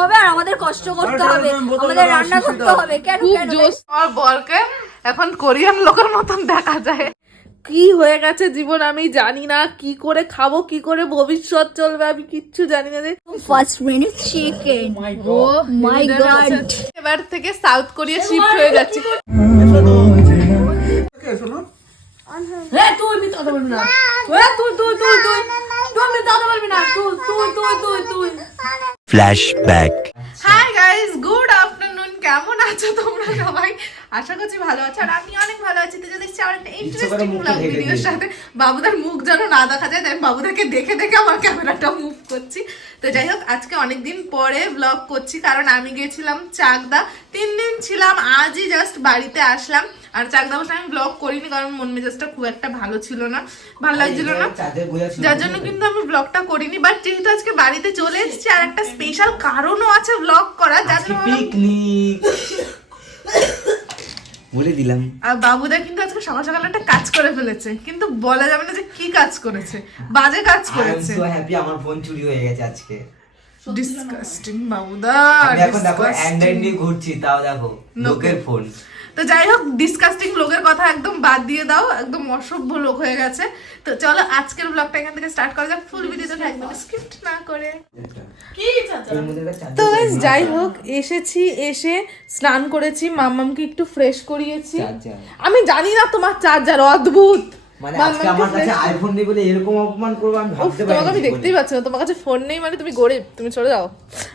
ঘুমাবে আর আমাদের কষ্ট করতে হবে। আমাদের রান্না করতে হবে। কেন জোস এখন কোরিয়ান লোকের মতন দেখা যায়। কি হয়ে গেছে জীবন আমি জানি না। কি করে খাব কি করে ভবিষ্যৎ চলবে আমি কিচ্ছু জানি না রে। First minute chicken oh my god এবার থেকে সাউথ কোরিয়া শিফট হয়ে যাচ্ছি। Flashback. Hi guys good afternoon কেমন আছো তোমরা সবাই? আশা করছি ভালো আছো। আর আমি অনেক ভালো আছি। তো যদি দেখছি আমার একটা ইন্টারেস্টিং ব্লগ ভিডিওর সাথে। বাবুদার মুখ যেন না দেখা যায় তাই বাবুদাকে দেখে দেখে আমার ক্যামেরাটা মুভ করছি। তো যাই হোক আজকে অনেকদিন পরে ব্লগ করছি কারণ আমি গেছিলাম চাকদা। তিন দিন ছিলাম আজই জাস্ট বাড়িতে আসলাম। আর চাকদা বসে আমি ব্লগ করিনি কারণ মন মেজাজটা খুব একটা ভালো ছিল না। ভালো লাগছিল না। যার জন্য কিন্তু আমি ব্লগটা করিনি বাট যেহেতু আজকে বাড়িতে চলে এসেছি আর একটা স্পেশাল কারণও আছে ব্লগ করার যার জন্য পিকনিক বলে দিলাম। আর বাবুদা আজকে সকাল সকাল একটা কাজ করে ফেলেছে কিন্তু বলা যাবে না যে কি কাজ করেছে বাজে কাজ আই এম করেছে। সো হ্যাপি আমার ফোন চুরি হয়ে গেছে আজকে। ডিসকাস্টিং বাবুদা আমি এখন দেখো অ্যান্ড্রয়েড নিয়ে ঘুরছি তাও দেখো লোকের ফোন তো যাই হোক ডিসকাস্টিং লোকের কথা একদম বাদ দিয়ে দাও একদম অসভ্য লোক হয়ে গেছে। তো চলো আজকের ব্লগটা এখান থেকে স্টার্ট করা যাক। ফুল ভিডিওটা একদম স্ক্রিপ্ট না করে। তো যাই হোক এসেছি এসে স্নান করেছি মামামকে একটু ফ্রেশ করিয়েছি। আমি জানি না তোমার চার্জার অদ্ভুত। মানে আজকে আমার কাছে আইফোন নেই বলে এরকম অপমান করব আমি উফ, ভাবতে তোমাকে আমি দেখতেই পাচ্ছি না তোমার কাছে ফোন নেই মানে তুমি গরিব তুমি চলে যাও।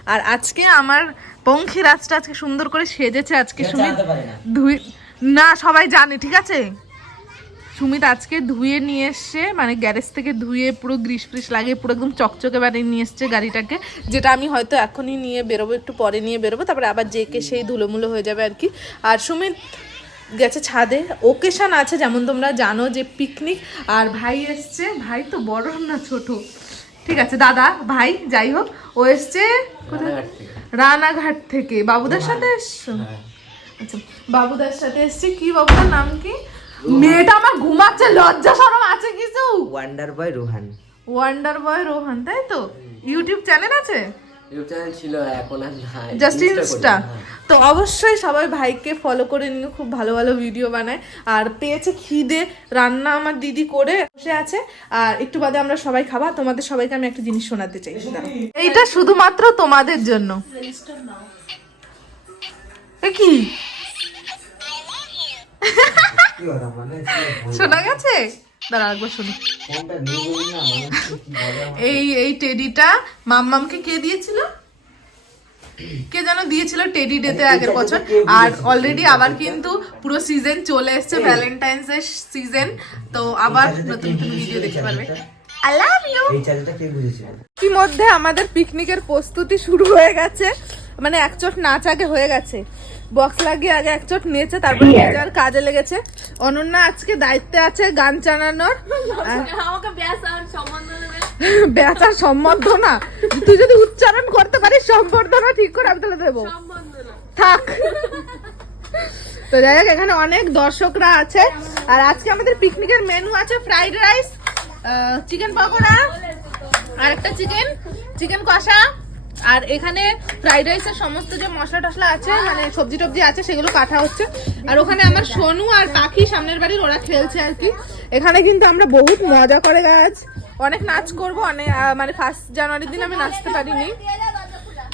আর আজকে আমার পঙ্খী রাজটা আজকে সুন্দর করে সেজেছে আজকে সুমিত না। ধুই না সবাই জানে ঠিক আছে? সুমিত আজকে ধুয়ে নিয়ে এসছে মানে গ্যারেজ থেকে ধুয়ে পুরো গ্রিস ফ্রিস লাগিয়ে পুরো একদম চকচকে বানিয়ে নিয়ে এসছে গাড়িটাকে যেটা আমি হয়তো এখনই নিয়ে বেরোবো একটু পরে নিয়ে বেরোবো তারপরে আবার জেকে সেই ধুলোমুলো হয়ে যাবে আর কি। আর সুমিত গেছে ছাদে। ওকেশন আছে যেমন তোমরা জানো যে পিকনিক আর ভাই এসছে। ভাই তো বড় না ছোট। ঠিক আছে দাদা ভাই যাই হোক। ও এসছে রানাঘাট থেকে। বাবুদার সাথে এসছো? আচ্ছা বাবুদার সাথে এসছে। কি বাবুদার নাম কি? মেয়েটা আমার ঘুমাচ্ছে লজ্জা সরম আছে কিছু। Wonder boy Rohan. Wonder boy Rohan তাই তো? ইউটিউব চ্যানেল আছে? ইউটিউব চ্যানেল ছিল এখন আর নাই। জাস্ট ইনস্টা হ্যাঁ। তো অবশ্যই সবাই ভাইকে ফলো করে নিও খুব ভালো ভালো ভিডিও বানায়। আর পেয়েছে খিদে রান্না আমার দিদি করে বসে আছে। আর একটু বাদে আমরা সবাই খাবা তোমাদের সবাইকে আমি একটা জিনিস শোনাতে চাই। এইটা শুধুমাত্র তোমাদের জন্য। কি? মানে শোনা গেছে? দাঁড়া একবার শুনি। এই এই টেডিটা মাম্মামকে কে দিয়েছিল? কে যেন দিয়েছিল টেডি ডেতে আগের বছর। আর অলরেডি আবার কিন্তু পুরো সিজন চলে এসেছে ভ্যালেন্টাইন্স এর সিজন তো আবার নতুন নতুন ভিডিও দেখতে পারবে। আই লাভ ইউ এই চার্জারটা কে বুঝেছিল ইতিমধ্যে আমাদের পিকনিকের প্রস্তুতি শুরু হয়ে গেছে। মানে একচোট নাচ আগে হয়ে গেছে। বক্স লাগিয়ে আগে একচোট নেচে তারপরে আর কাজে লেগেছে। অনন্যা আজকে দায়িত্বে আছে গান চালানোর। বেচার সম্বর্ধনা তুই যদি উচ্চারণ করতে পারিস সম্বর্ধনা ঠিক করে আমি তাহলে দেবো। থাক। তো যাই হোক এখানে অনেক দর্শকরা আছে। আর আজকে আমাদের পিকনিকের মেনু আছে ফ্রাইড রাইস চিকেন পকোড়া আর একটা চিকেন চিকেন কষা। আর এখানে ফ্রাইড রাইসের সমস্ত যে মশলা টশলা আছে মানে সবজি টবজি আছে, সেগুলো কাটা হচ্ছে। আর ওখানে আমার সোনু আর পাখি সামনের বাড়ির, ওরা খেলছে আর কি। এখানে কিন্তু আমরা বহুত মজা করে গাছ। অনেক নাচ করব, অনেক মানে ফার্স্ট জানুয়ারির দিন আমি নাচতে পারিনি।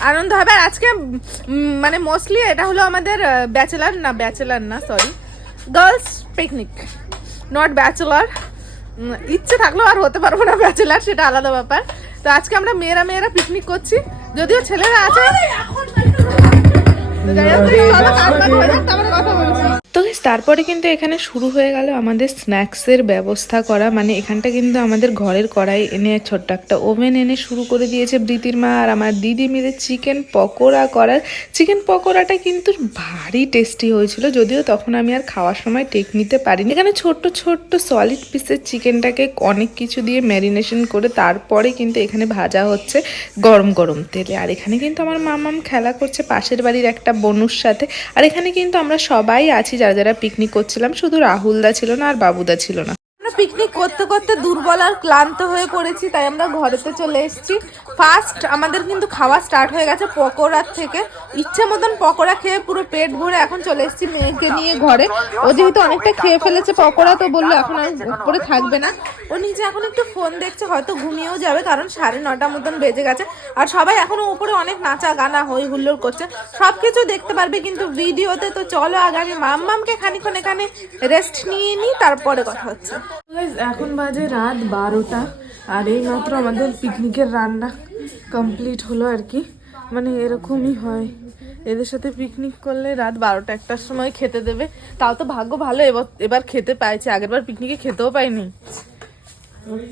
আনন্দ হবে। আর আজকে মানে মোস্টলি এটা হলো আমাদের ব্যাচেলার না ব্যাচেলার না sorry girls picnic not bachelor ইচ্ছে থাকলেও আর হতে পারব না ব্যাচেলার, সেটা আলাদা ব্যাপার তো আজকে আমরা মেয়েরা মেয়েরা পিকনিক করছি, যদিও ছেলেরা আছে কথা বলছি। তারপরে কিন্তু এখানে শুরু হয়ে গেল আমাদের স্ন্যাক্সের ব্যবস্থা করা। মানে এখানটা কিন্তু আমাদের ঘরের কড়াই এনে ছোট্ট একটা ওভেন এনে শুরু করে দিয়েছে প্রীতির মা আর আমার দিদি মিলে চিকেন পকোড়া করার। চিকেন পকোড়াটা কিন্তু ভারী টেস্টি হয়েছিল, যদিও তখন আমি আর খাওয়ার সময় টেক নিতে পারিনি। এখানে ছোট্ট ছোট্ট সলিড পিসের চিকেনটাকে অনেক কিছু দিয়ে ম্যারিনেশন করে তারপরে কিন্তু এখানে ভাজা হচ্ছে গরম গরম তেলে। আর এখানে কিন্তু আমার মামাম খেলা করছে পাশের বাড়ির একটা বনুর সাথে। আর এখানে কিন্তু আমরা সবাই আছি, যারা যারা পিকনিক করছিলাম শুধু রাহুলদা ছিল না আর বাবুদা ছিল না। আমরা পিকনিক করতে করতে দুর্বল আর ক্লান্ত হয়ে পড়েছি, তাই আমরা ঘরেতে চলে এসেছি। ফার্স্ট আমাদের কিন্তু খাওয়া স্টার্ট হয়ে গেছে পকোড়ার থেকে। ইচ্ছে মতন পকোড়া খেয়ে পুরো পেট ভরে এখন চলে এসেছি মেয়েকে নিয়ে ঘরে। ও যেহেতু অনেকটা খেয়ে ফেলেছে পকোড়া, তো বলল এখন আর উপরে থাকবে না। ও নিচে এখন একটু ফোন দেখছে, হয়তো ঘুমিয়েও যাবে, কারণ সাড়ে নটা মতন বেজে গেছে। আর সবাই এখনও উপরে অনেক নাচা গানা হই হুল্লোড় করছে। সব কিছু দেখতে পারবে, কিন্তু ভিডিওতে তো চলো আগে আমি মাম্মামকে খানিক্ষণ এখানে রেস্ট নিয়ে নিই, তারপরে কথা হচ্ছে। এখন বাজে রাত বারোটা, আর এই মাত্র আমাদের পিকনিকের রান্না কমপ্লিট হলো আর কি। মানে এরকমই হয়। এদের সাথে পিকনিক করলে রাত বারোটা একটার সময় খেতে দেবে। তাও তো ভাগ্য ভালো, এবার এবার খেতে পাইছে। আগেরবার পিকনিকে খেতেও পাইনি।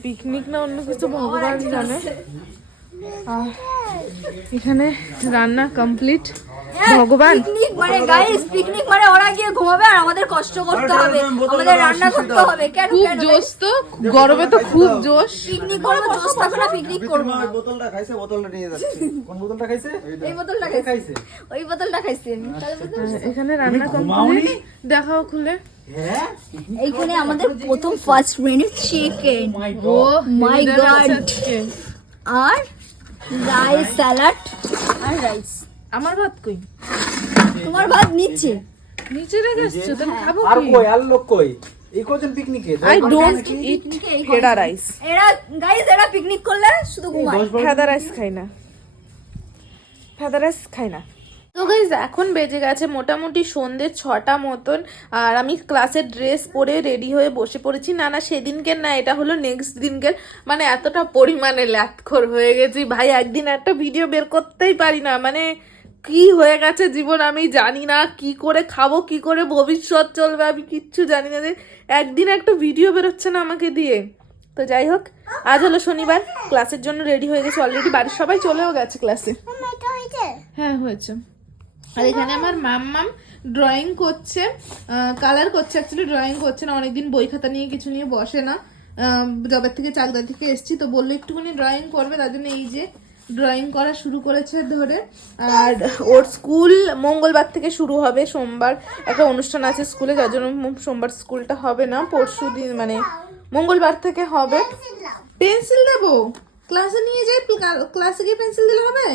পিকনিক না অন্য কিছু ভগবান জানে। আর এখানে রান্না কমপ্লিট ভগবান। পিকনিক মানে গাইস পিকনিক মানে ওরা গিয়ে ঘুমাবে আর আমাদের কষ্ট করতে হবে। আমাদের রান্না করতে হবে। কেন খুব জোশ তো গরমে তো খুব জোশ। পিকনিক করব জোস থাকবে না পিকনিক করব না। বোতলটা খাইছে বোতলটা নিয়ে যাচ্ছে। কোন বোতলটা খাইছে? এই বোতলটা খাইছে। ওই বোতলটা খাইছি। আমি তাহলে বুঝতে- এখানে রান্না কমপ্লিট দেখাও খুলে। এইখানে আমাদের প্রথম ফার্স্ট মেনু চিকেন ও এদের God. আর রাইস স্যালাড আর রাইস আমার ভাত কই? তোমার ভাত নিচে। রেখে এসছো তো আমি খাব আর কই আর লোক কই? এই কজন পিকনিকে I don't eat fried rice এরা গাইস এরা পিকনিক করলে শুধু ঘুমায়। ফেদা রাইস খাই না। ফেদা রাইস খাই না। তো গাইজ এখন বেজে গেছে মোটামুটি সন্ধ্যে ছটা মতন আর আমি ক্লাসের ড্রেস পরে রেডি হয়ে বসে পড়েছি। না না সেদিনকে না এটা হলো নেক্সট দিনকের। মানে এতটা পরিমাণে ল্যাথখোর হয়ে গেছি। ভাই একদিন একটা ভিডিও বের করতেই পারি না। মানে কি হয়ে গেছে জীবন? আমি জানি না কি করে খাব কি করে ভবিষ্যৎ চলবে আমি কিচ্ছু জানি না যে একদিন একটা ভিডিও বেরোচ্ছে না আমাকে দিয়ে। তো যাই হোক আজ হলো শনিবার ক্লাসের জন্য রেডি হয়ে গেছে অলরেডি বাড়ির সবাই চলেও গেছে ক্লাসে হ্যাঁ হয়েছে। আর এখানে আমার মাম্মাম ড্রয়িং করছে কালার করছে অ্যাকচুয়ালি ড্রয়িং করছে না অনেকদিন বই খাতা নিয়ে কিছু নিয়ে বসে না। জবের থেকে চাকদা থেকে এসছি তো বলল একটুখানি ড্রয়িং করবে তার জন্য এই যে ড্রয়িং করা শুরু করেছে ধরে। আর ওর স্কুল মঙ্গলবার থেকে শুরু হবে সোমবার একটা অনুষ্ঠান আছে স্কুলে যার জন্য সোমবার স্কুলটা হবে না পরশু দিন মানে মঙ্গলবার থেকে হবে। পেন্সিল দেবো? ক্লাসে নিয়ে যাই ক্লাসে গিয়ে পেন্সিল দিলে হবে?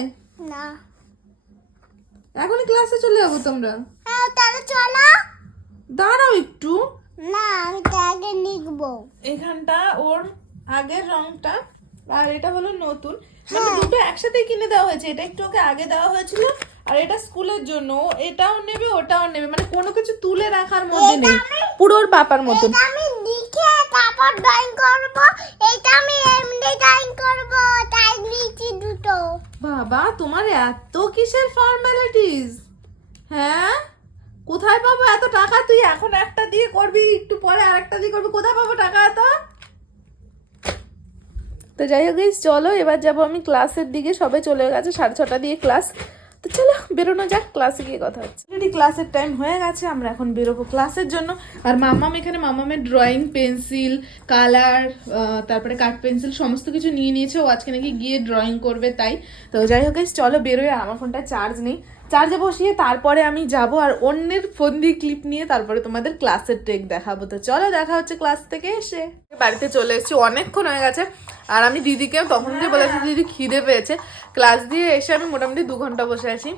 না। এখনই ক্লাসে চলে যাব তোমরা। হ্যাঁ তাহলে চলো। দাঁড়াও একটু। না আমি তাকে লিখব। এখানটা ওর আগের রংটা আর এটা হলো নতুন। মানে দুটো একসাথে কিনে দেওয়া হয়েছে। এটা একটু ওকে আগে দেওয়া হয়েছিল আর এটা স্কুলের জন্য। এটাও নেবে ওটাও নেবে। মানে কোনো কিছু তুলে রাখার মধ্যে নেই। পুরো ওর বাপার মতন। আমি লিখে তারপর ড্রয়িং করব। এটা আমি এমনি ড্রয়িং করব তাই নিচে দুটো। বাবা তোমার এত কিসের ফর্মালিটিস হ্যাঁ? কোথায় পাবো এত টাকা? তুই এখন একটা দিয়ে করবি একটু পরে আরেকটা দিয়ে করবি। কোথায় পাবো টাকা এত? তো যাই হোক চলো, এবার যাব আমি ক্লাসের দিকে। সবাই চলে গেছে, সাড়ে ছটা দিয়ে ক্লাস তো চলো, বেরোনো যাক ক্লাসে গিয়ে কথা হচ্ছে। অলরেডি ক্লাসের টাইম হয়ে গেছে, আমরা এখন বেরোবো ক্লাসের জন্য। আর মামাম এখানে, মামামের ড্রয়িং পেন্সিল কালার তারপরে কাঠ পেন্সিল সমস্ত কিছু নিয়ে নিয়েছে। ও আজকে নাকি গিয়ে ড্রয়িং করবে, তাই। তো যাই হোক চলো বেরোয় আমার ফোনটা চার্জ নেই। চার্জে বসিয়ে তারপরে আমি যাব আর অন্যের ফোন দিয়ে ক্লিপ নিয়ে তারপরে তোমাদের ক্লাসের টেক দেখাবো। তো চলো দেখা হচ্ছে ক্লাস থেকে এসে। বাড়িতে চলে এসেছি অনেকক্ষণ হয়ে গেছে। আর আমি দিদিকে তখন দিয়ে বলেছি দিদি খিদে পেয়েছে। ক্লাস দিয়ে এসে আমি মোটামুটি দু ঘণ্টা বসে আছি।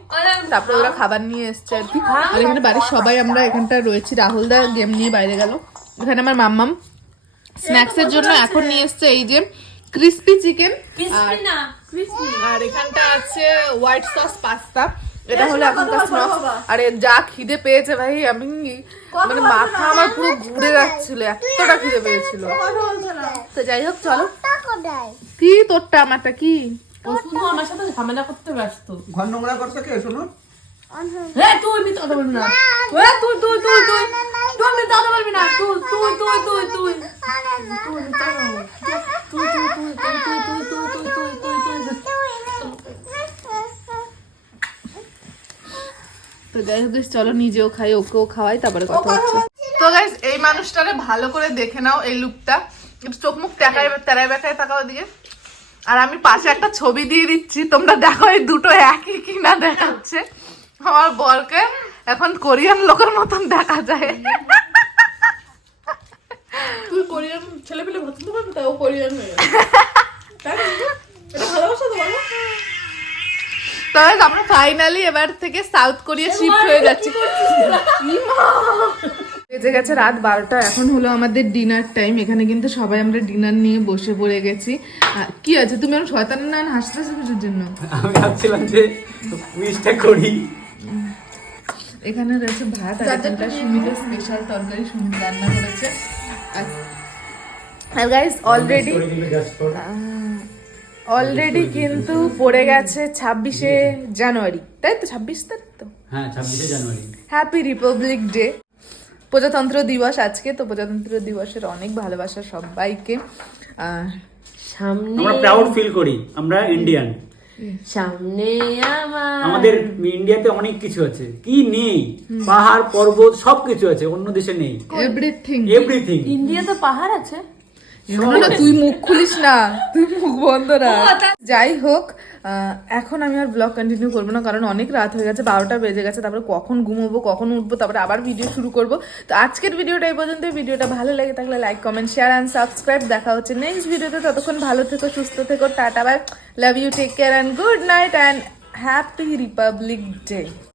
তারপরে ওরা খাবার নিয়ে এসছে আর কি। আর এখানে বাড়ির সবাই আমরা এখানটা রয়েছি। রাহুল দা গেম নিয়ে বাইরে গেল। এখানে আমার মাম্মাম। স্ন্যাক্সের জন্য এখন নিয়ে এসছে এই যে ক্রিস্পি চিকেন আর এখানটা আছে হোয়াইট সস পাস্তা এটা হলো এখনকার স্ন্যাক্স আরে যা খিদে পেয়েছে ভাই আমি মানে মাথা আমার পুরো ঘুরে যাচ্ছিল এতটা খিদে পেয়েছিল তো যাই হোক চলো কি তোরটা আমারটা কি আমার সাথে ঝামেলা করতে ব্যস্ত ঘর নোংরা করছ কে শুনো হে তুই মিথ্যা কথা বলবি না হে তুই তুই তুই তুই তুই মিথ্যা কথা বলবি না তুই তুই তুই তুই তুই তুই মিথ্যা কথা বল। তুই তুই তুই তুই তুই তুই তুই তুই তুই তুই তুই তো যাই হোক চলো নিজেও খাই ওকেও খাওয়াই তারপরে কথা হচ্ছে। তো গাইস এই মানুষটারে ভালো করে দেখে নাও এই লুকটা চোখ মুখ টাকায় তেরায় বেকায় তাকাও দিকে আর আমি পাশে একটা ছবি দিয়ে দিচ্ছি তোমরা দেখো এই দুটো একই কিনা দেখাচ্ছে। আমার বরকে এখন কোরিয়ান লোকের মতন দেখা যায়। তুই কোরিয়ান ছেলে পেলে পছন্দ করবি তাও কোরিয়ান হয়ে ভালোবাসা তো তবে আমরা ফাইনালি এবার থেকে সাউথ কোরিয়া শিফট হয়ে যাচ্ছি। বেজে গেছে রাত বারোটা এখন হলো আমাদের ডিনার টাইম এখানে কিন্তু সবাই আমরা ডিনার নিয়ে বসে পড়ে গেছি। কি আছে? তুমি আমার শয়তানের নান হাসতেছো কিছুর জন্য? আমি ভাবছিলাম যে উইশটা করি। এখানে রয়েছে ভাত আর এখানটা সুমিতের স্পেশাল তরকারি সুমিত রান্না করেছে। আর- আর গাইস অলরেডি অলরেডি কিন্তু পড়ে গেছে ছাব্বিশে জানুয়ারি। তাই তো? ছাব্বিশ তারিখ তো? হ্যাঁ ছাব্বিশে জানুয়ারি। হ্যাপি রিপাবলিক ডে প্রজাতন্ত্র দিবস আজকে তো প্রজাতন্ত্র দিবসের অনেক ভালোবাসা সবাইকে। সামনে আমরা প্রাউড ফিল করি আমরা ইন্ডিয়ান সামনে আমাদের ইন্ডিয়াতে অনেক কিছু আছে। কি নেই? পাহাড় পর্বত সবকিছু আছে অন্য দেশে নেই। এভরিথিং এভরিথিং ইন্ডিয়াতে পাহাড় আছে। না, তুই মুখ খুলিস না তুই মুখ বন্ধ রাখ। যাই হোক এখন আমি আর ব্লগ কন্টিনিউ করব না কারণ অনেক রাত হয়ে গেছে বারোটা বেজে গেছে তারপরে কখন ঘুমোবো কখন উঠবো তারপরে আবার ভিডিও শুরু করব। তো আজকের ভিডিওটা এই পর্যন্ত ভিডিওটা ভালো লাগে থাকলে like comment share and subscribe দেখা হচ্ছে নেক্সট ভিডিওতে ততক্ষণ ভালো থেকো সুস্থ থেকো tata bye love you take care and good night and happy republic day